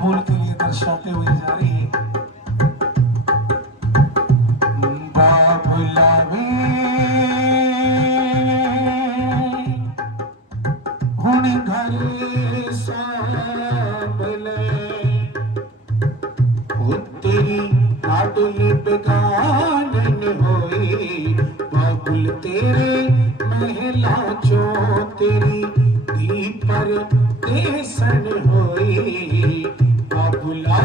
फूल के लिए दर्शाते हुए जा रही है। बाबुला वे हुण घर सांभले तेरी लाडली बेगानन होई बाबुल तेरे महला चो तेरी धी पर देसन होई बाबुला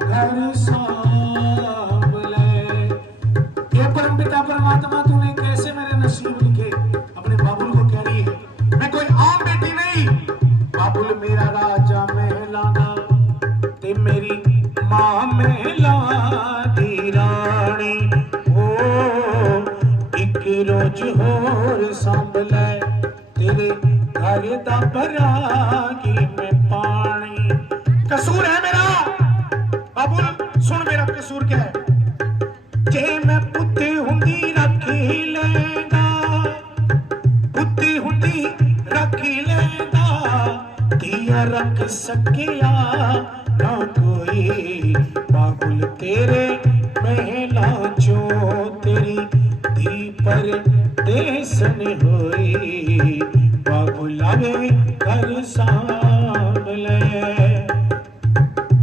घर सांभले। ये परमपिता परमात्मा तूने कैसे मेरे नसीब लिखे अपने बाबुल को कह रही है मैं कोई आम बेटी नहीं, बाबुल मेरा राजा महलाना ते मेरी मां महला दी रानी ओ एक रोज होर सांभले तेरे घर दा भरागी में पानी। कसूर है मेरा बाबुल, सुन मेरा कसूर क्या है। जे मैं पुत्ती हुंदी रखी लेंदा, पुत्ती हुंदी रखी लेंदा, दिया रख सकिया ना कोई बाबुल तेरे महला चो तेरी धी पर देसन होई बाबुल आवे घर सांभले।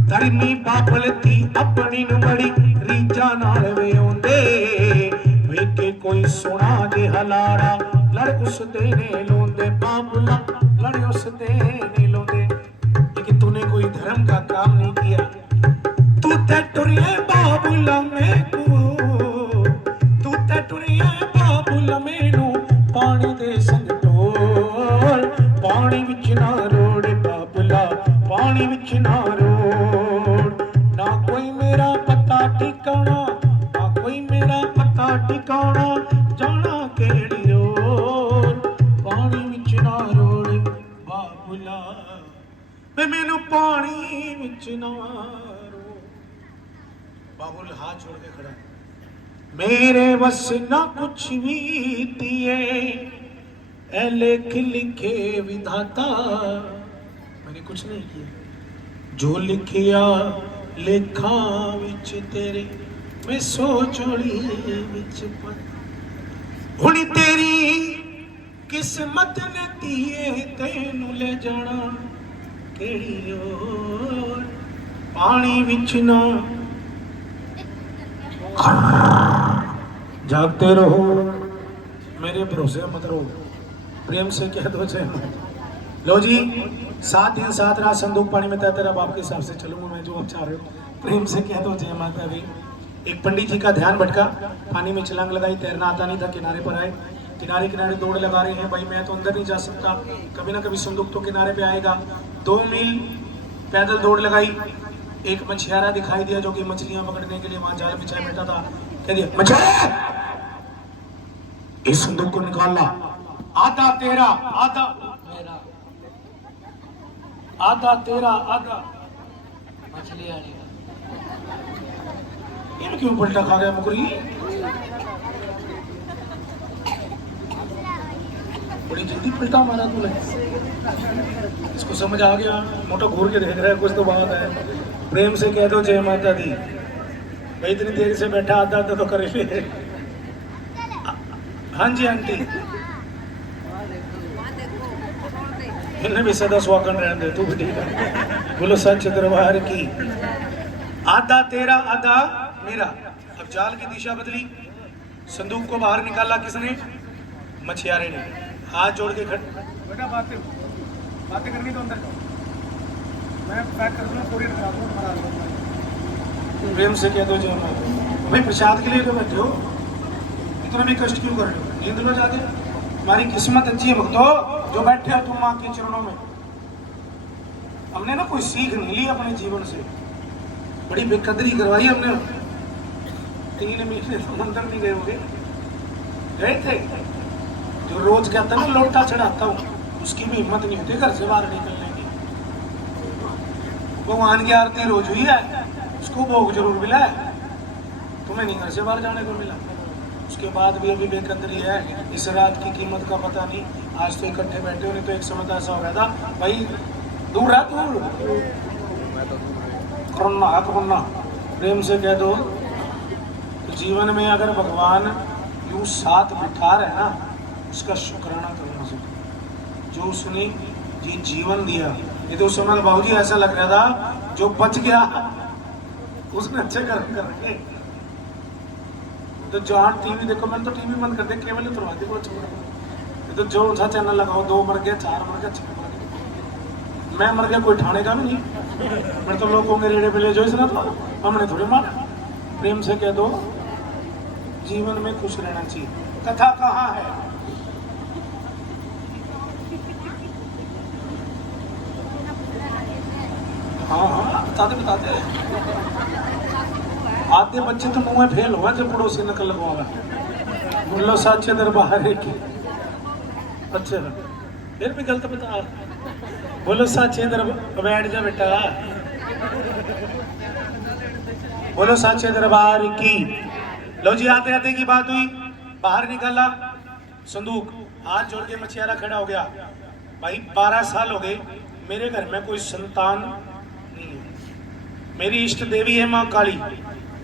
धर्मी बाबुल थी अपनी नु बड़ी रीजा नाल वे आउंदे वेखे कोई सोना दे हलारा लड़ उस दे ने लोंदे बाबुला लड़ उस दे ने लोंदे। लेकिन तूने कोई धर्म का काम नहीं किया, तू ते टुरिए बाबुला में तू ते टुरिए बाबुला मेनू पानी दे संग ढोल पानी विच ना रोड़ बाबुला पानी विच ना रोड़। ना कोई मेरा पता ठिकाना ना कोई मेरा पता ठिकाना जाना केड़ी ओर पानी विच ना रोड़ बाबुला वे मैनू पानी विच ना रोड़। बाबुल हाथ जोड़ के खड़ा है मेरे बस ना कुछ भी दिए ए लेख लिखे विधाता, मैंने कुछ नहीं किया जो लिखिया लेखा विच तेरे मैं सोचोड़ी विच पर हुण तेरी किस्मत ने दिए तेनू ले जाना केड़ी ओर पानी विच ना। जागते रहो मेरे भरोसे मत रहो, प्रेम से कह दो जय माता। लो जी 7 दिन 7 रात संदूक पानी में तेरा बाप के हिसाब से चलूंगा मैं जो आप चाह रहे हो, प्रेम से कह दो जय माता दी। एक पंडित जी का ध्यान भटका, पानी में छलांग लगाई, तैरना आता नहीं था, किनारे पर आए, किनारे किनारे दौड़ लगा रहे हैं भाई मैं तो अंदर नहीं जा सकता, कभी ना कभी संदूक तो किनारे पे आएगा। 2 मील पैदल दौड़ लगाई, एक मछियारा दिखाई दिया जो कि मछलियां पकड़ने के लिए वहां जाल बिछाए बैठा था, कह दिया मछियारा इस संदूक को निकालना, आधा तेरा आधा मेरा, आधा तेरा आधा मछली आने का। क्यों पलटा खा गया मुकरी, बड़ी जल्दी पलटा मारा तूने। इसको समझ आ गया, मोटा घूर के देख रहा है कुछ तो बात है। प्रेम से कह दो जय माता दी। भाई इतनी देर से बैठा आधा आधा तो कर ले। हाँ जी आंटी इन्हें भी सदा सुहागन रहने दे, तू भी ठीक है। बोलो सच दरबार की। आधा तेरा आधा मेरा। अब जाल की दिशा बदली, संदूक को बाहर निकाला किसने, मछियारे ने। हाथ जोड़ के खड़े बेटा बातें बातें करनी तो अंदर जाओ, मैं पैक कर दूंगा पूरी रखा दूंगा। प्रेम से कह दो जो भाई प्रसाद के लिए तो बैठे हो, इतना भी कष्ट क्यों कर रहे हो, नींद लो जाके। हमारी किस्मत अच्छी है भक्तों जो बैठे हो तुम माँ के चरणों में। हमने ना कोई सीख नहीं ली अपने जीवन से, बड़ी बेकदरी करवाई हमने। 3 महीने तो मंदिर नहीं गए होंगे, गए थे। जो रोज कहता ना लोटा चढ़ाता हूँ उसकी भी हिम्मत नहीं होती घर से बाहर निकलने की। भगवान की आरती रोज हुई है, उसको भोग जरूर मिला है, तुम्हें नहीं घर से बाहर जाने को मिला। उसके बाद भी अभी बेकदरी है, इस रात की कीमत का पता नहीं। आज तो इकट्ठे बैठे हो, नहीं तो एक समय ऐसा हो गया था भाई दूर है दूर। करुणा प्रेम से कह दो। जीवन में अगर भगवान यूं साथ बिठा रहे ना, उसका शुक्राना करना चाहिए जो उसने ये जीवन दिया। ये तो उस समय बाबूजी ऐसा लग रहा था जो बच गया उसने अच्छे कर्म कर रखे। तो जहाँ टीवी देखो, मैंने तो टीवी बंद कर दे, केवल उतरवा दे को अच्छा। तो जो सा चैनल लगाओ, 2 मर गया, 4 मर गया, 6 मर गया, मैं मर गया, कोई ठाने का भी नहीं। मैं तो लोगों के रेड़े पे ले जो इसना तो हमने थोड़ी मारा। प्रेम से कह दो जीवन में खुश रहना चाहिए। कथा कहाँ है? हाँ बताते आधे बच्चे तो मुंह में फेल हुआ जब पड़ोसी नकल लगवावा। बोलो साचे दरबार की। अच्छा फिर भी गलत बता। बोलो साचे दरबार, बैठ जा बेटा। बोलो साचे दरबार की। लो जी, आते आते की बात हुई, बाहर निकाला संदूक, हाथ जोड़ के मछियारा खड़ा हो गया। भाई 12 साल हो गए, मेरे घर में कोई संतान नहीं है। मेरी इष्ट देवी है माँ काली,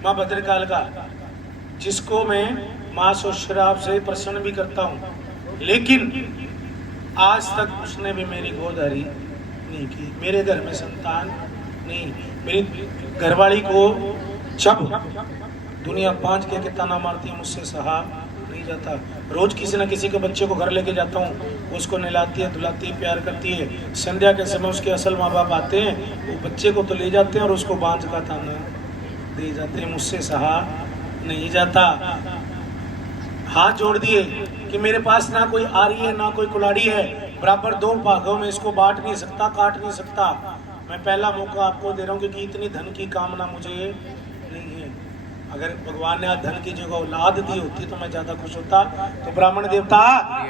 माँ भद्रकाल का, जिसको मैं मांस और शराब से प्रसन्न भी करता हूँ, लेकिन आज तक उसने भी मेरी गोदहरी नहीं की। मेरे घर में संतान नहीं। मेरी घरवाली को जब दुनिया 5 के ताना मारती है, मुझसे सहा नहीं जाता। रोज किसी न किसी के बच्चे को घर लेके जाता हूँ, उसको नहलाती है, धुलाती है, प्यार करती है। संध्या के समय उसके असल माँ बाप आते हैं, वो बच्चे को तो ले जाते हैं और उसको बांझ का ताना दे जाते हैं। मुझसे सहा नहीं जाता। हाथ जोड़ दिए कि मेरे पास ना कोई आरी है ना कोई कुलाड़ी है, बराबर 2 भागों में इसको बांट नहीं सकता, काट नहीं सकता। मैं पहला मौका आपको दे रहा हूँ क्योंकि इतनी धन की कामना मुझे नहीं है। अगर भगवान ने आज धन की जगह औलाद दी होती तो मैं ज्यादा खुश होता। तो ब्राह्मण देवता,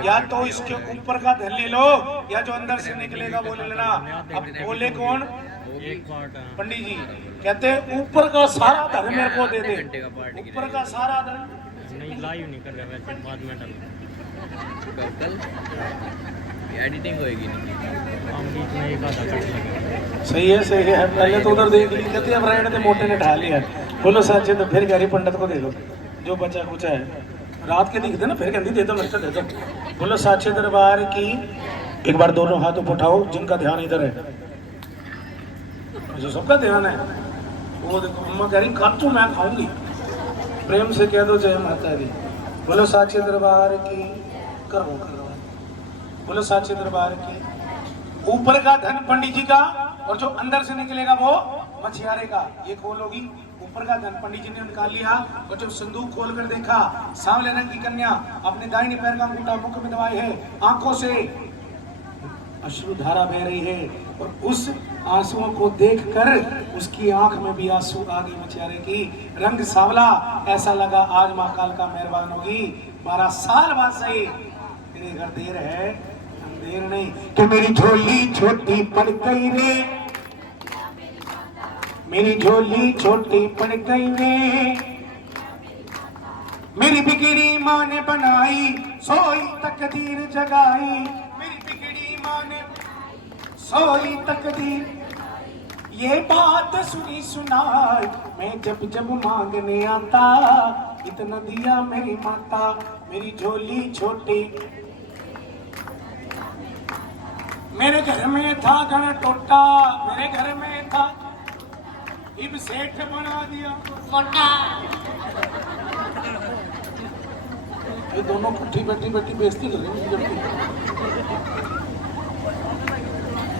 या तो इसके ऊपर का धन ले लो या जो अंदर से निकलेगा वो ले लेना। अब बोले कौन? पंडित जी कहते हैं ऊपर का सारा धन मेरे को दे दे। ऊपर का सारा धन नहीं, लाइव नहीं कर रहा, वैसे बाद में डाल एडिटिंग होएगी नहीं। सही है। पहले तो उधर देख ली, कहते अब रायण ने मोटे ने ढा लिया। बोलो सच्चे तो फिर गहरी पंडित को दे दो जो बचा कुछ है। रात के दिखते ना, फिर कहती दे दो, मेरे को दे दो। बोलो साचे दरबार की। एक बार दोनों हाथ उठाओ जिनका ध्यान इधर है, जो सबका ध्यान है वो देखो। अम्मा कह रही खातू मैं खाऊंगी। प्रेम से कह दो जय माता दी। बोलो साचे दरबार की। करो बोलो साचे दरबार की। ऊपर का धन पंडित जी का और जो अंदर से निकलेगा वो मछियारे का। ये खोलोगी, ऊपर का धन पंडित जी ने निकाल लिया और जब संदूक खोल कर देखा, सांवले रंग की कन्या अपने दाहिने पैर का अंगूठा मुख में दबाए है, आंखों से अश्रु धारा बह रही है और उस आंसुओं को देखकर उसकी आंख में भी आंसू आ गई मछियारे की। रंग सांवला, ऐसा लगा आज माँ काल का मेहरबान होगी। 12 साल बाद सही तेरे घर देर है अंधेर नहीं कि मेरी झोली छोटी पड़ गई रे, मेरी झोली छोटी पड़ गई रे, मेरी बिगड़ी माँ ने बनाई सोई तकदीर जगाई, मेरी बिगड़ी माँ ने सोई तकदीर। ये बात सुनी सुनाई मैं जब जब मांगने आता, इतना दिया मेरी माता, मेरी झोली छोटी। मेरे घर में था घड़ा टोटा, मेरे घर में था, इब सेठ बना दिया मोटा। ये दोनों कुट्ठी बैठी बेइज्जती कर रही है।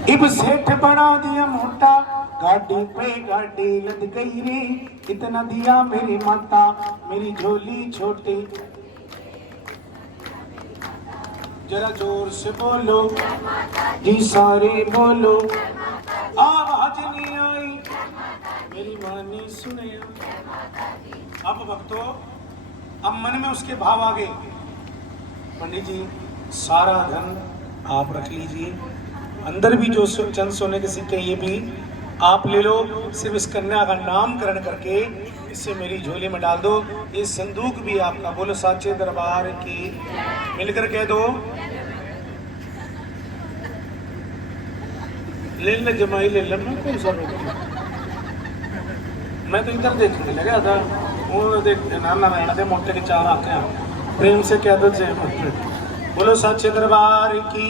इब सेठ बना दिया मोटा, गाड़ी पे गाड़ी लद गई रे, इतना दिया मेरी माता, मेरी झोली छोटी। जरा जोर से बोलो जी सारे बोलो, आवाज नहीं आई मेरी माँ ने सुनाया। अब भक्तों, अब मन में उसके भाव आ गए। पंडित जी सारा धन आप रख लीजिए, अंदर भी जो चंद सोने के सिक्के ये भी आप ले लो, सिर्फ इस कन्या का नामकरण करके इसे मेरी झोली में डाल दो, ये संदूक भी आपका। बोलो साचे दरबार की। मिलकर कह दो ले ले जमाई ले ले, मैं कौन सा रोक। मैं तो इधर देखने लगा था, वो देख नाना रहना थे मोटे के चार आंखें, प्रेम से कह दो जय माता दी। बोलो सच्चे दरबार की,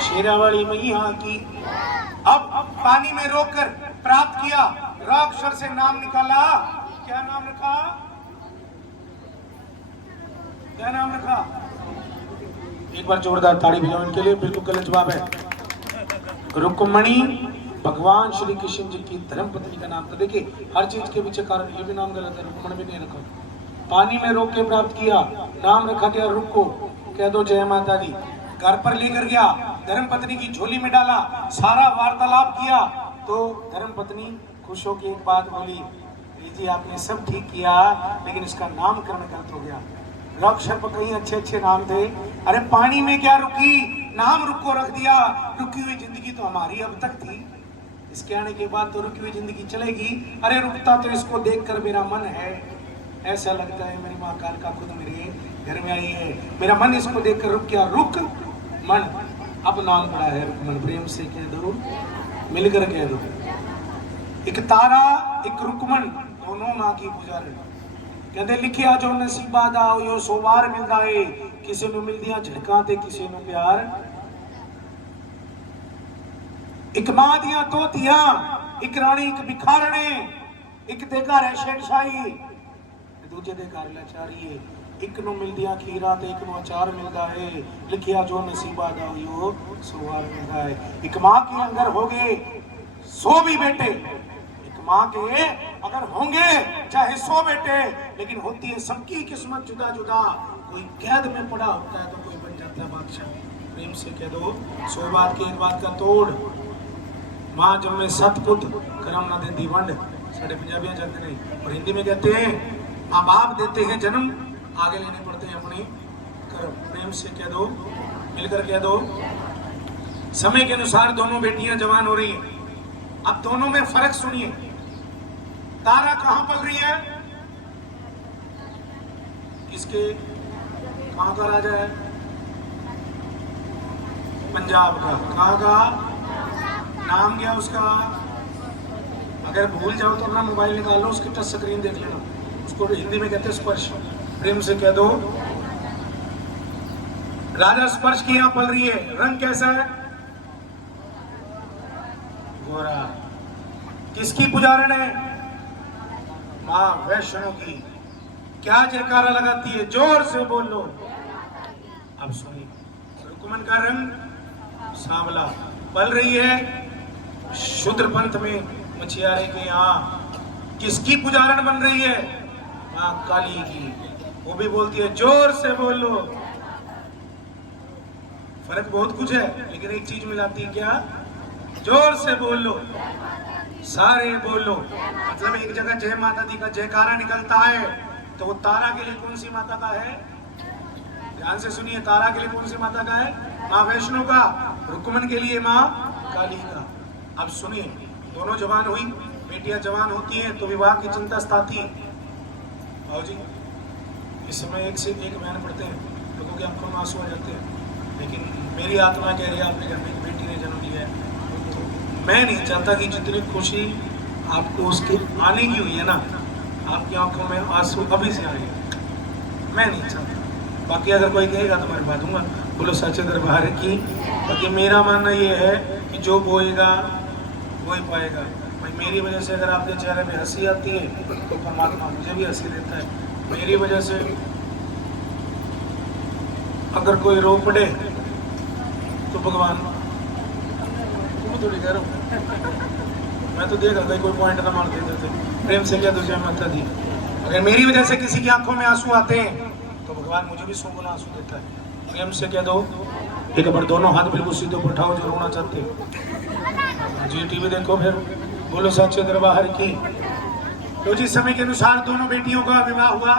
शेरावाली मैया की। अब पानी में रोककर प्राप्त किया, र अक्षर से नाम निकाला। क्या नाम रखा? क्या नाम रखा? एक बार जोरदार ताड़ी बजाओ इनके लिए, बिल्कुल गलत जवाब है। रुक्मणी भगवान श्री कृष्ण जी की धर्मपत्नी का नाम था। देखिए हर चीज के पीछे कारण, ये भी नाम गलत है, रुक्मणी भी नहीं रखा। पानी में रोक के प्राप्त किया, नाम रखा गया रुको, कह दो जय माता दी। घर पर लेकर गया, धर्मपत्नी की झोली में डाला, सारा वार्तालाप किया तो धर्मपत्नी खुश होकर एक बात बोली, जी आपने सब ठीक किया लेकिन इसका नामकरण गलत हो गया। अक्षर पर कई अच्छे अच्छे नाम थे। अरे पानी में क्या रुकी, नाम रुको रख दिया। रुकी हुई जिंदगी तो हमारी अब तक थी, इसके आने के बाद तो रुकी हुई जिंदगी चलेगी। अरे रुकता तो इसको देखकर मेरा मन है, ऐसा लगता है मेरी माँ कालका खुद मेरे घर में आई है, मेरा मन इसको देखकर रुक गया। रुक मन, अब नाम पड़ा है रुकमन। प्रेम से कह दो, मिलकर कह दो। एक तारा एक रुकमन, दोनों माँ की पुजारी। कहते लिखिया जो नसीबा दा यो सोवार मिलदा है, किसी ਨੂੰ ਮਿਲਦੀਆਂ ਝੜਕਾਂ ਤੇ ਕਿਸੇ ਨੂੰ ਪਿਆਰ। ਇੱਕ ਮਾਂ ਦੀਆਂ ਤੋਤੀਆਂ, ਇੱਕ ਰਾਣੀ ਇੱਕ ਬਿਖਾਰਣੇ, ਇੱਕ ਦੇ ਘਰ ਹੈ ਸ਼ਹਿਨशाही, ਦੂਜੇ ਦੇ ਘਰ ਲਾਚਾਰੀ ਹੈ। ਇੱਕ ਨੂੰ ਮਿਲਦੀਆਂ ਖੀਰਾ ਤੇ ਇੱਕ ਨੂੰ ਅਚਾਰ ਮਿਲਦਾ ਹੈ, ਲਿਖਿਆ ਜੋ ਨਸੀਬਾ ਦਾ यो सोवार मिलदा है। एक माँ के अंदर हो गए 100 भी बेटे, माँ के अगर होंगे चाहे 100 बेटे, लेकिन होती है सबकी किस्मत जुदा जुदा। कोई कैद में पड़ा होता है तो कोई बन जाता है बादशाह। प्रेम से कह दो 100 बात की एक बात का तोड़। माँ जब में 7 पुत करम ना देती वंड, साढ़े पंजाबियां जानते नहीं, और हिंदी में कहते हैं माँ बाप देते हैं जन्म, आगे लेने पड़ते हैं अपने कर्म। प्रेम से कह दो, मिलकर कह दो। समय के अनुसार दोनों बेटियां जवान हो रही हैं। अब दोनों में फर्क सुनिए। तारा कहां पल रही है, किसके, कहां का राजा है? पंजाब का। कहां का नाम क्या उसका? अगर भूल जाओ तो अपना मोबाइल निकाल लो, उसकी टच स्क्रीन देख लेना, उसको हिंदी में कहते हैं स्पर्श। प्रेम से कह दो, राजा स्पर्श की यहां पल रही है। रंग कैसा है? गोरा। किसकी पुजारण है? मां वैष्णो की। क्या जयकारा लगाती है? जोर से बोलो। अब सुनिए, रुकमन का रंग सांवला, पल रही है शूद्र पंथ में मछियारे के यहाँ। किसकी पुजारण बन रही है? मां काली की। वो भी बोलती है जोर से बोलो। फर्क बहुत कुछ है, लेकिन एक चीज मिलाती है, क्या? जोर से बोलो, सारे बोलो। मतलब एक जगह जय माता दी का जयकारा निकलता है तो वो तारा के लिए कौन सी माता का है? ध्यान से सुनिए, तारा के लिए कौन सी माता का है? माँ वैष्णो का। रुक्मन के लिए माँ काली का। अब सुनिए, दोनों जवान हुई, बेटियां जवान होती हैं तो विवाह की चिंता सताती है। आओ जी, इस समय एक से एक बयान पढ़ते हैं, लोगों की आंखों में आंसू आ जाते हैं, लेकिन मेरी आत्मा कह रही है आपके घर में एक बेटी ने जन्म लिया है, तो मैं नहीं चाहता कि जितनी खुशी आपको उसके आने की हुई है ना, आपकी आंखों में आंसू अभी से आए, मैं नहीं चाहता। बाकी अगर कोई कहेगा तो मैं बांधूंगा। बोलो सच्चे दरबार की। बाकी मेरा मानना ये है कि जो बोएगा वही पाएगा। भाई मेरी वजह से अगर आपके चेहरे पे हंसी आती है तो परमात्मा मुझे भी हंसी देता है। मेरी वजह से अगर कोई रो पड़े तो भगवान, तुम थोड़ी कह रहा हूँ, मैं तो देख रहा था कोई पॉइंट ना मार देते थे। प्रेम से क्या तुझे माता दी। अगर मेरी वजह से किसी की आंखों में आंसू आते हैं तो भगवान मुझे भी 100 गुना आंसू देता है। प्रेम से कह दो, एक बार दोनों हाथ बिल्कुल सीधे उठाओ जो रोना चाहते हो। जी टीवी देखो फिर। बोलो सच्चे दरबार की। तो जिस समय के अनुसार दोनों बेटियों का विवाह हुआ,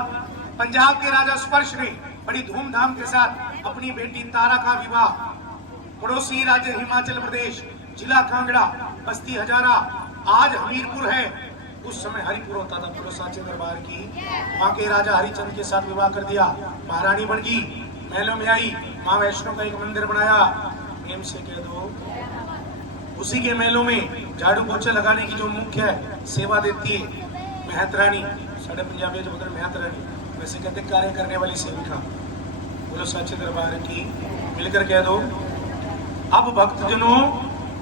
पंजाब के राजा स्पर्श ने बड़ी धूमधाम के साथ अपनी बेटी तारा का विवाह पड़ोसी राज्य हिमाचल प्रदेश, जिला कांगड़ा, बस्ती हजारा, आज हमीरपुर है, उस समय हरिपुर होता था। बोलो सच्चे दरबार की। वहां के राजा हरिचंद के साथ विवाह कर दिया, महारानी बन गई, महलों में आई, माँ वैष्णो का एक मंदिर बनाया। प्रेम से कह दो, उसी के महलों में झाड़ू पोछा लगाने की जो मुख्य सेवा देती है महतरानी, साढ़े पंजाबी जो बोलते महतरानी, वैसे कहते कार्य करने वाली सेविका। बोलो सच्चे दरबार की, मिलकर कह दो। अब भक्तजनों,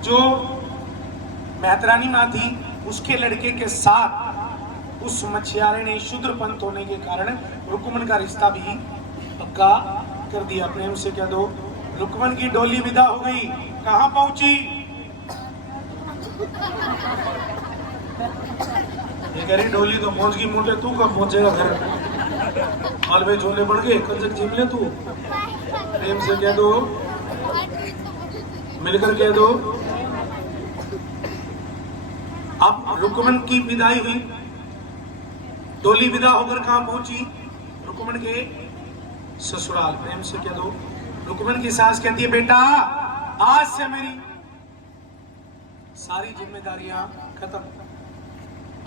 जो महतरानी माँ थी उसके लड़के के साथ उस मछियारे ने शूद्र पंथ होने के कारण रुक्मन का रिश्ता भी पक्का कर दिया। प्रेम से कह दो, रुक्मन की डोली विदा हो गई। कहां पहुंची? ये कह रही डोली तो पहुंच गई, मोटे तू कब पहुंचेगा घर? मालवे झोले बढ़ गए, कंजक जीव ले तू। प्रेम से कह दो, मिलकर कह दो। अब रुक्मन की विदाई हुई, डोली विदा होकर कहां पहुंची? रुक्मन के ससुराल। प्रेम से कह दो, रुक्मन की सास कहती है बेटा आज से मेरी सारी जिम्मेदारियां खत्म,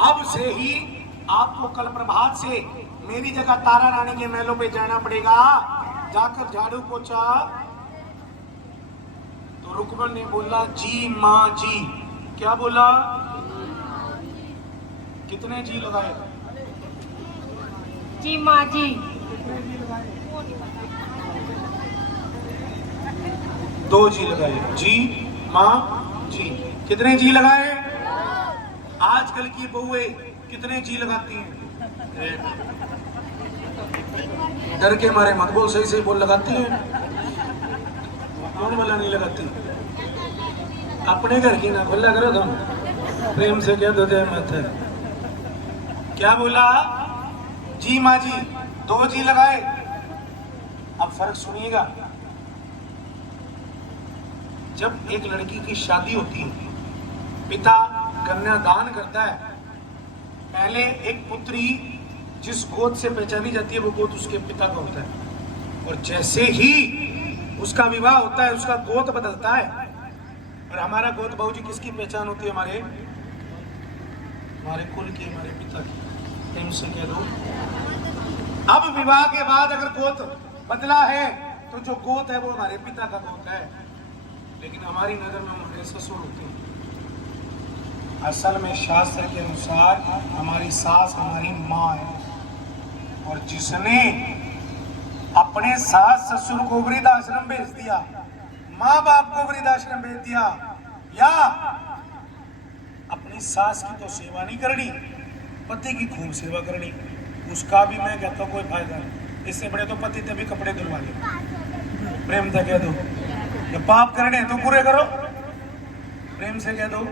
अब से ही आपको कल प्रभात से मेरी जगह तारा रानी के महलों पे जाना पड़ेगा, जाकर झाड़ू पोछा। तो रुक्मन ने बोला जी माँ जी। क्या बोला? कितने जी लगाए? जी माँ जी। दो जी लगाए, जी माँ जी। कितने जी लगाए? आजकल की बहुएं कितने जी लगाती हैं? डर के मारे मत बोल, सही सही बोल। लगाती हैं? कौन वाला नहीं लगाती? अपने घर की ना खुला करो तुम। प्रेम से कह दो जय माता। क्या बोला? जी माँ जी। दो जी लगाए। अब फर्क सुनिएगा, जब एक लड़की की शादी होती है, पिता कन्यादान करता है, पहले एक पुत्री जिस गोद से पहचानी जाती है वो गोद उसके पिता का होता है, और जैसे ही उसका विवाह होता है उसका गोद बदलता है। और हमारा गोद बाबूजी किसकी पहचान होती है? हमारे कुल की, हमारे पिता की। प्रेम से कह दो। अब विवाह के बाद अगर गोद बदला है तो जो गोद है वो हमारे पिता का गोद है, लेकिन हमारी नजर में हमारे ससुर होते हैं। असल में शास्त्र के अनुसार हमारी सास हमारी माँ है, और जिसने अपने सास ससुर को वृद्धाश्रम भेज दिया, माँ बाप को वृद्धाश्रम भेज दिया, या अपनी सास की तो सेवा नहीं करनी, पति की खूब सेवा करनी, उसका भी मैं कहता हूँ कोई फायदा नहीं। इससे बड़े तो पति तभी कपड़े धुलवा ले। प्रेम से कह दो, जब पाप करने तो पूरे करो। प्रेम से कह दो।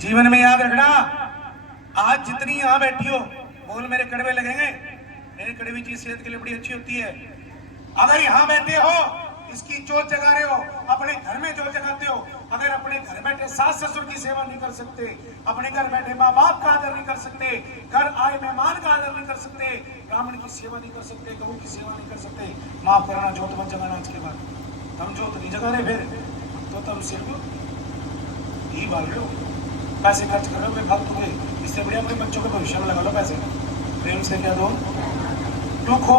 जीवन में याद रखना, आज जितनी यहां बैठी हो, बोल मेरे कड़वे लगेंगे, मेरी कड़वी चीज सेहत के लिए बड़ी अच्छी होती है। अगर यहां बैठे हो, इसकी जोत जगा रहे हो, अपने घर में जोत जगाते हो, अगर अपने घर बैठे सास ससुर की सेवा नहीं कर सकते, अपने घर बैठे माँ बाप का आदर नहीं कर सकते, घर आए मेहमान का आदर नहीं कर सकते, ब्राह्मण की सेवा नहीं कर सकते, गऊ की सेवा नहीं कर सकते, माफ करना जोत मत जगाना। आज के बाद हम जोत नहीं जगा रहे, फिर तो तुम सिर्फ ही बाल रहे हो, पैसे खर्च कर रहे हो फालतू हुए। इससे बढ़िया अपने बच्चों के भविष्य में लगा लो पैसे। प्रेम से कह दो, दुख हो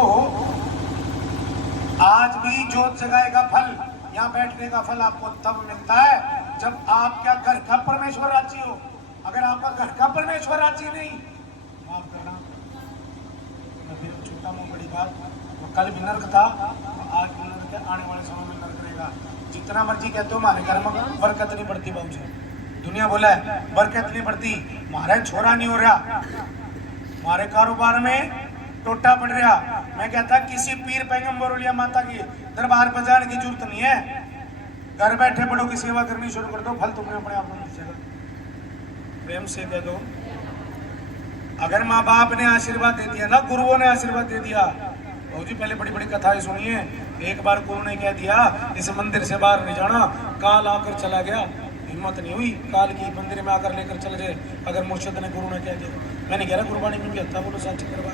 आज भी जोत जगाएगा फल, यहाँ बैठने का फल आपको तब मिलता है जब आप क्या घर का परमेश्वर राजी हो। अगर आपका घर का परमेश्वर राजी नहीं, माफ करना, फिर छोटा मुंह बड़ी बात, वो कल भी नर्क था, आज भी नर्क है, आने वाले समय में नर्क रहेगा। जितना मर्जी कहते हो हमारे घर में बरकत नहीं बढ़ती बाबूजी, दुनिया बोला है बरकत नहीं बढ़ती, हमारा छोरा नहीं हो रहा, हमारे कारोबार में टोटा पड़ रहा। मैं कहता किसी पीर पैगंबर और माता की दरबार पर जाने की जरूरत नहीं है, घर बैठे बड़ों की सेवा करनी शुरू कर दो, फल तुम्हें अपने आप मिल जाएगा। प्रेम से कह दो, अगर माँ बाप ने आशीर्वाद दे दिया ना, गुरुओं ने आशीर्वाद दे दिया, जी पहले बड़ी बड़ी कथाएं सुनिए। एक बार गुरु ने कह दिया इस मंदिर से बाहर नहीं जाना, काल आकर चला गया, हिम्मत नहीं हुई काल की मंदिर में आकर लेकर चले जाए। अगर मुर्शिद ने गुरु ने कह दिया, मैंने कह रहा गुरबाणी में भी आता, बोलो सच करवा।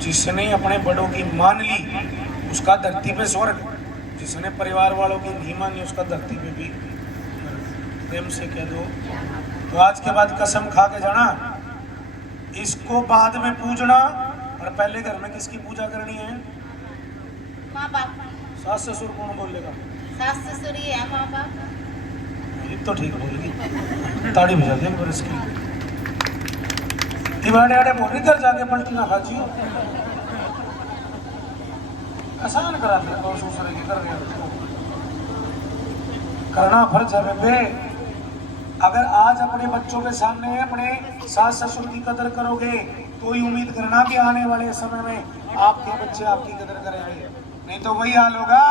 जिसने अपने बड़ों की मान ली उसका धरती पे स्वर्ग, जिसने परिवार वालों की नहीं मानी उसका धरती पे भी। प्रेम से कह दो, तो आज के बाद कसम खा के जाना, इसको बाद में पूजना, और पहले घर में किसकी पूजा करनी है? माँ बाप। सास ससुर कौन बोलेगा? सास ससुर ही है, माँ बाप। ये तो ठीक बोलेगी। ताड़ी बजा दे एक बार इसकी। दिवाड़े आड़े बोल इधर जाके पलटी ना खाची। आसान करा दे तो दूसरे की कर रहे हो। करना फर्ज है बेबे। अगर आज अपने बच्चों के सामने अपने सास ससुर की कदर करोगे तो ही उम्मीद करना कि आने वाले समय में आपके बच्चे आपकी कदर करेंगे। नहीं तो वही हाल होगा।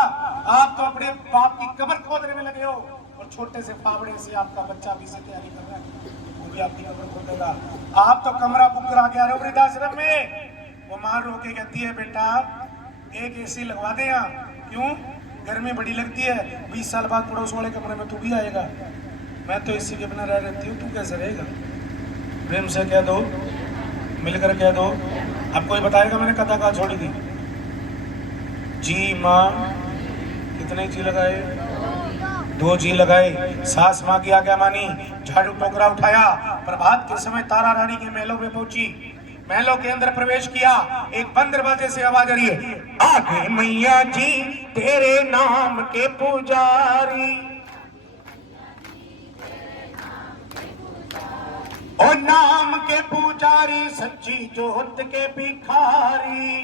आप तो अपने बाप की कब्र खोदने में लगे हो और छोटे से फावड़े से आपका बच्चा भी से तैयारी कर रहा है, वो भी आपकी कब्र खोदेगा। आप तो कमरा बुक करा के आ रहे हो वृद्धाश्रम में। वो मां रो के कहती है बेटा एक एसी लगवा दे यहाँ। क्यों? गर्मी बड़ी लगती है। 20 साल बाद पड़ोस वाले कमरे में तू भी आएगा। मैं तो इसी के बिना रह रहती हूँ, तू कैसे रहेगा? प्रेम से कह दो, मिलकर कह दो। अब कोई बताएगा मैंने कथा कहाँ छोड़ी थी? जी माँ। कितने जी लगाए? 2 जी लगाए। सास माँ की आज्ञा मानी, झाड़ू टोकरा उठाया, प्रभात के समय तारा रानी के महलों में पहुंची। महलों के अंदर प्रवेश किया। एक बंद दरवाजे से आवाज आ रही है, आगे मैया जी तेरे नाम के पुजारी, और नाम के पुजारी सच्ची जोत के भिखारी।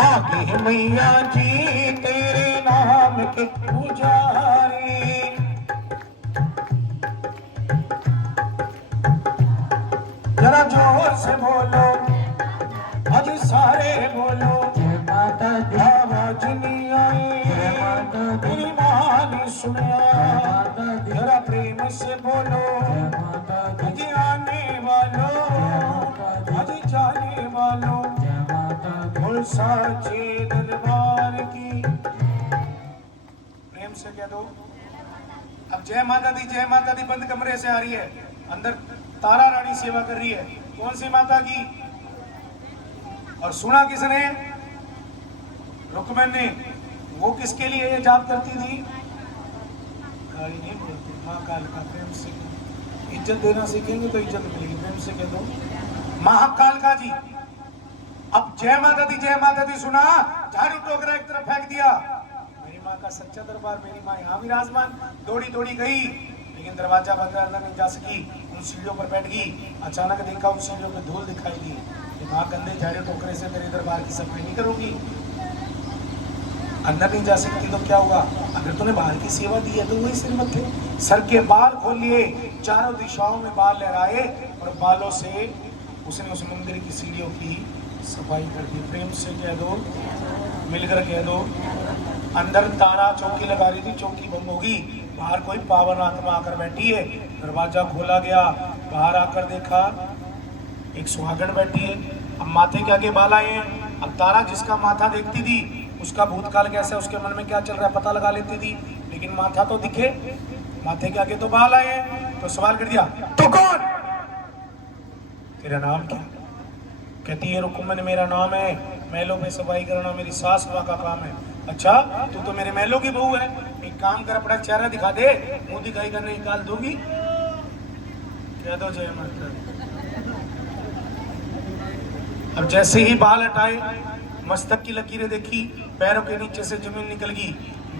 आगे मैया जी तेरे नाम के पुजारी, जरा जोर से बोलो, आज सारे बोलो, माता दी आवाज नहीं आई, मेरी माँ ने सुना। जरा प्रेम से बोलो, आज आने वालों, आज जाने वालों, बोल साचे दरबार की। प्रेम से कह दो। अब जय माता दी बंद कमरे से आ रही है। अंदर तारा रानी सेवा कर रही है। कौन सी माता की? और सुना किसने? रुकमन ने। वो किसके लिए ये जाप करती थी? गाली नहीं बोलती, माँ काल का। प्रेम से इज्जत देना सीखेंगे तो इज्जत मिलेगी। प्रेम से कह दो, महाकाल का जी। अब जय माता दी सुना, झाड़ू टोकरा एक तरफ फेंक दिया। मेरी माँ का सच्चा दरबार, मेरी माँ यहाँ विराजमान। दौड़ी गई, लेकिन दरवाजा बंद अंदर नहीं जा सकी। उन सीढ़ियों पर बैठ गई। अचानक देखा उन सीढ़ियों पर धूल दिखाई दी। माँ गंदे झाड़ू टोकरे से मेरे दरबार की सफाई नहीं करोगी? अंदर नहीं जा सकती तो क्या होगा? अगर तूने बाहर की सेवा दी है तो वही सिर मत थे। सर के बाल खोल लिए, चारों दिशाओं में बाल लहराए और बालों से उसने उस मंदिर की सीढ़ियों की सफाई कर दी। प्रेम से कह दो, मिलकर कह दो। अंदर तारा चौकी लगा रही थी, चौकी बंद होगी। बाहर कोई पावन आत्मा आकर बैठी है। दरवाजा खोला गया, बाहर आकर देखा एक सुहागन बैठी है। अब माथे के आगे बाल आए हैं। अब तारा जिसका माथा देखती थी उसका भूतकाल कैसा है, उसके मन में क्या चल रहा है पता लगा लेती थी, लेकिन माथा तो दिखे, माथे के आगे तो बाल आए हैं। तो सवाल कर दिया, तो कौन? तेरा नाम क्या? कहती है रुकमन मेरा नाम है, महलों में सफाई करना मेरी सास माँ का काम है। अच्छा, तू तो मेरे महलों की बहू है, एक काम कर अपना चेहरा दिखा दे, मुंह दिखाई करने निकाल दूंगी। कह दो जय माता। अब जैसे ही बाल हटाए, मस्तक की लकीरें देखी, पैरों के नीचे से जमीन निकल गई।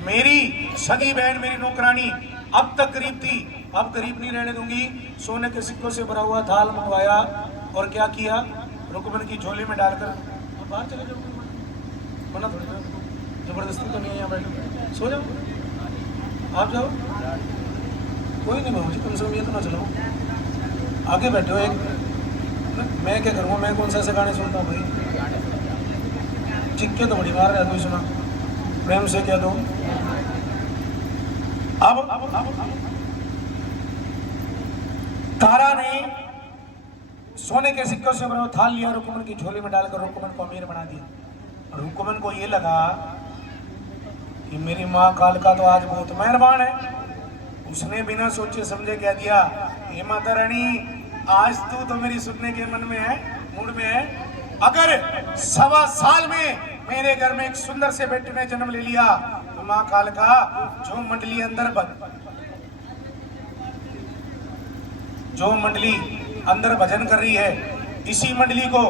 मेरी सगी बहन, मेरी नौकरानी अब तक गरीब थी, अब गरीब नहीं रहने दूंगी। सोने के सिक्कों से भरा हुआ थाल मंगवाया और क्या किया, रुकमन की झोली में डालकर बाहर चले जाओ। मना थोड़ी ना, जबरदस्ती तो नहीं है, यहाँ बैठो, सो जाओ, आप जाओ, कोई नहीं बाबू जी, कम से कम ये तो ना चलो, आगे बैठो। एक मैं क्या करूँगा, मैं कौन सा ऐसे गाने सुनता हूँ भाई, चिक्के तो बड़ी मार रहा है, तू सुना। प्रेम से कह दो। अब तारा ने सोने के सिक्कों से भरा थाल लिया, रुकमन की झोली में डालकर रुकमन को अमीर बना दिया। रुकमन को ये लगा कि मेरी माँ कालका तो आज बहुत मेहरबान है। उसने बिना सोचे समझे कह दिया, हे माता रानी, आज तू तो मेरी सुनने के मन में है, मूड में है। अगर 1.25 साल में मेरे घर में एक सुंदर से बेटे ने जन्म ले लिया तो माँ कालका जो मंडली अंदर भजन कर रही है, इसी मंडली को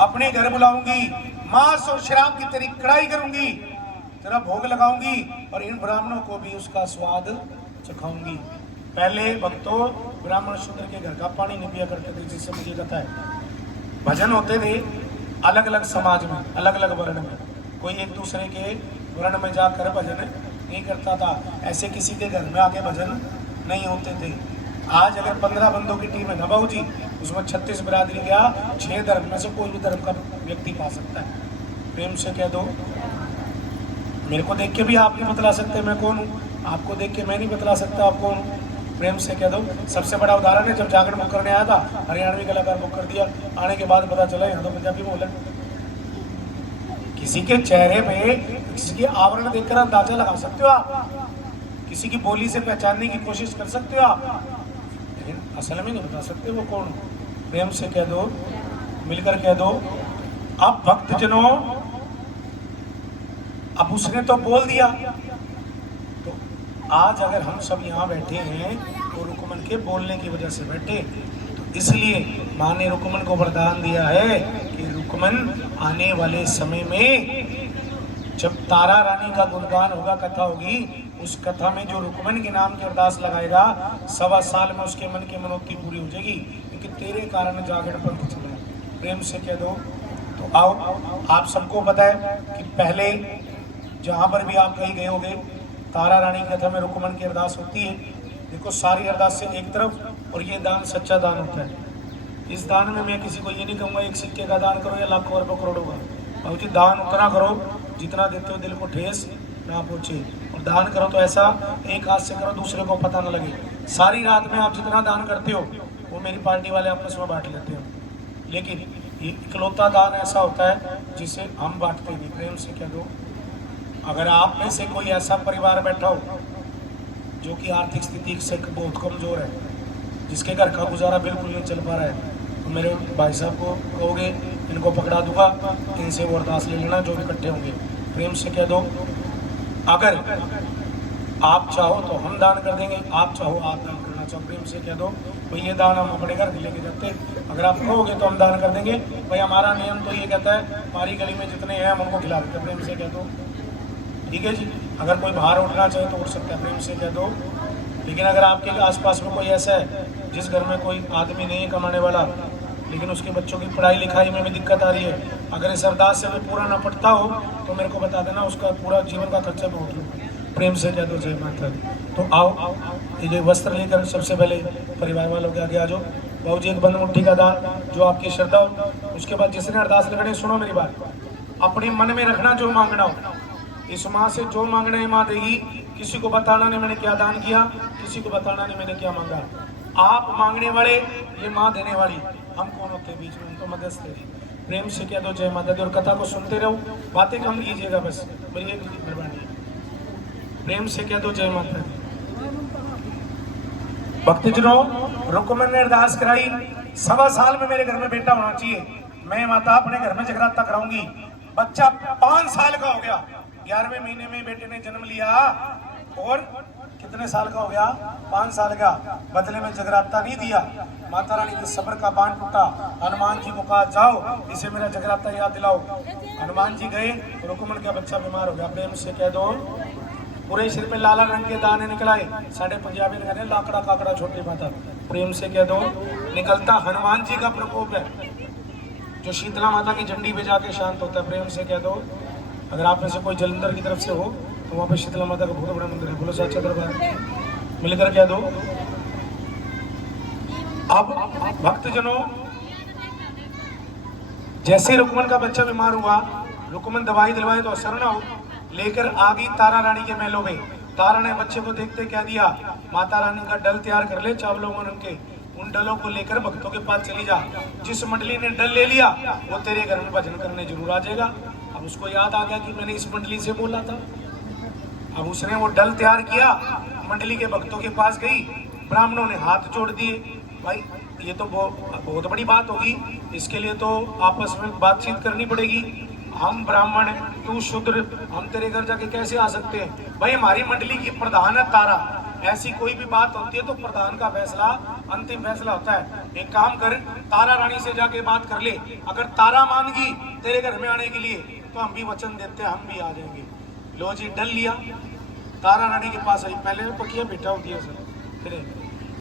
अपने घर बुलाऊंगी, मांस और शराब की तेरी कड़ाई करूंगी। जरा भोग लगाऊंगी और इन ब्राह्मणों को भी उसका स्वाद चखाऊंगी। पहले भक्तों ब्राह्मण शूद्र के घर का पानी नहीं पिया करते थे, जिससे मुझे कहता है भजन होते थे अलग अलग समाज में, अलग अलग वर्ण में, कोई एक दूसरे के वर्ण में जाकर भजन नहीं करता था। ऐसे किसी के घर में आके भजन नहीं होते थे। आज अगर 15 बंदों की टीम है ना बाबू जी, उसमें 36 बिरादरी गया, 6 धर्म में से कोई भी धर्म का व्यक्ति पा सकता है। प्रेम से कह दो, मेरे को देख के भी आप नहीं बतला सकते मैं कौन हूँ, आपको देख के मैं नहीं बतला सकता आप कौन हूँ। प्रेम से कह दो। सबसे बड़ा उदाहरण है, जब जागरण बुक करने आया था, हरियाणवी कलाकार बुक कर दिया, आने के बाद पता चला यहाँ तो पंजाबी बोले। किसी के चेहरे पे, किसी के आवरण देखकर अंदाजा लगा सकते हो आप, किसी की बोली से पहचानने की कोशिश कर सकते हो आप, लेकिन असल में नहीं बता सकते वो कौन। प्रेम से कह दो, मिलकर कह दो। अब भक्तजनों, अब उसने तो बोल दिया, तो आज अगर हम सब यहाँ बैठे हैं तो रुकमन के बोलने की वजह से बैठे, तो इसलिए माँ ने रुकमन को वरदान दिया है कि रुकमन आने वाले समय में जब तारा रानी का गुणगान होगा, कथा होगी, उस कथा में जो रुकमन के नाम की अरदास लगाएगा, 1.25 साल में उसके मन की मनोती पूरी हो जाएगी, क्योंकि तेरे कारण जागरण पंथ चला है। प्रेम से कह दो। तो आओ, आप सबको पता है कि पहले जहाँ पर भी आप कहीं गए होगे, तारा रानी की कथा में रुकमन की अरदास होती है। देखो सारी अरदास से एक तरफ, और ये दान सच्चा दान होता है। इस दान में मैं किसी को ये नहीं कहूँगा एक सिक्के का दान करो या लाखों अरबों करोड़ों का। बाबू जी दान उतना करो जितना देते हो दिल को ठेस ना पहुँचे, और दान करो तो ऐसा एक हाथ से करो दूसरे को पता न लगे। सारी रात में आप जितना दान करते हो वो मेरी पार्टी वाले आपस में बांट लेते हो, लेकिन ये इकलौता दान ऐसा होता है जिसे हम बांटते नहीं। प्रेम से कह दो। अगर आप में से कोई ऐसा परिवार बैठा हो जो कि आर्थिक स्थिति से बहुत कमज़ोर है, जिसके घर का गुजारा बिल्कुल नहीं चल पा रहा है, तो मेरे भाई साहब को कहोगे, इनको पकड़ा दूंगा, इनसे वो अरदास ले लेना जो भी इकट्ठे होंगे। प्रेम से कह दो। अगर आप चाहो तो हम दान कर देंगे, आप चाहो आप दान करना चाहो। प्रेम से कह दो भाई ये दान हम अपने घर लेके जाते, अगर आप कहोगे तो हम दान कर देंगे। भाई हमारा नियम तो ये कहता है हमारी गली में जितने हैं हम उनको खिला देते। प्रेम से कह दो। ठीक है जी, अगर कोई बाहर उठना चाहे तो उठ सकता है। प्रेम से कह दो। लेकिन अगर आपके आसपास में कोई ऐसा है जिस घर में कोई आदमी नहीं है कमाने वाला, लेकिन उसके बच्चों की पढ़ाई लिखाई में भी दिक्कत आ रही है, अगर इस अरदास से भी पूरा ना पड़ता हो तो मेरे को बता देना, उसका पूरा जीवन का खर्चा मैं उठ लूँ। प्रेम से कह दो जय माता दी। तो आओ, ये जो वस्त्र लेकर सबसे पहले परिवार वालों के आगे आ जाओ। बाबू जी एक बंद मुट्ठी का दान जो आपकी श्रद्धा हो। उसके बाद जिसने अरदास लगानी, सुनो मेरी बात, अपने मन में रखना जो मांगना हो। इस माँ से जो मांगना है माँ देगी। किसी को बताना नहीं मैंने क्या दान किया, किसी को बताना नहीं मैंने क्या मांगा। आप मांगने वाले, ये माँ देने वाली। हम कौन होते बीच में, हम तो मध्यस्थ है। प्रेम से कह दो जय माता दी, और कथा को सुनते रहो, बातें कम कीजिएगा बस, मेरी एक मेहरबानी। प्रेम से कह दो जय माता दी। भक्तजनों, रुकमन ने अरदास कराई, 1.25 साल में मेरे घर में बेटा होना चाहिए। मैं माता अपने घर में जगराता कराऊंगी। बच्चा 5 साल का हो गया, 11वें महीने में बेटे ने जन्म लिया, और कितने साल का हो गया, 5 साल का। बदले में जगराता नहीं दिया। माता रानी के सब्र का बांध टूटा। हनुमान जी को कहा जाओ इसे मेरा जगराता याद दिलाओ। हनुमान जी गए, रुकमन का बच्चा बीमार हो गया। प्रेम से कह दो। पूरे सिर पे लाला रंग के दाने निकलाए। साढ़े पंजाबी ने कहते लाकड़ा काकड़ा छोटी माता। प्रेम से कह दो। निकलता हनुमान जी का प्रकोप है जो शीतला माता की झंडी पे जाके शांत होता है। प्रेम से कह दो। अगर आप में से कोई जलंधर की तरफ से हो तो वहाँ पे शीतला माता का बहुत बड़ा मंदिर है। बोलो साचा दरबार। मिलकर कह दो। अब भक्तजनों, जैसे रुकमन का बच्चा बीमार हुआ, रुकमन दवाई दिलवाए तो असर ना हो, लेकर आ गई तारा रानी के महलों में। तारा ने बच्चे को देखते कह दिया, माता रानी का डल तैयार कर ले चावलों में उनके, उन डलों को लेकर भक्तों के पास चली जा। जिस मंडली ने डल ले लिया वो तेरे घर में भजन करने जरूर आ जाएगा। अब उसको याद आ गया कि मैंने इस मंडली से बोला था। अब उसने वो डल तैयार किया, मंडली के भक्तों के पास गई। ब्राह्मणों ने हाथ जोड़ दिए। भाई ये तो बहुत बड़ी बात होगी, इसके लिए तो आपस में बातचीत करनी पड़ेगी। हम ब्राह्मण, तू शूद्र, हम तेरे घर जाके कैसे आ सकते हैं? भाई हमारी मंडली की प्रधान है तारा। ऐसी कोई भी बात होती है तो प्रधान का फैसला अंतिम फैसला होता है। एक काम कर, तारा रानी से जाके बात कर ले। अगर तारा मान गई तेरे घर में आने के लिए तो हम भी वचन देते हैं, हम भी आ जाएंगे। लो जी डल लिया, तारा रानी के पास आई, पहले भी पकिया बेटा होती है सर फिर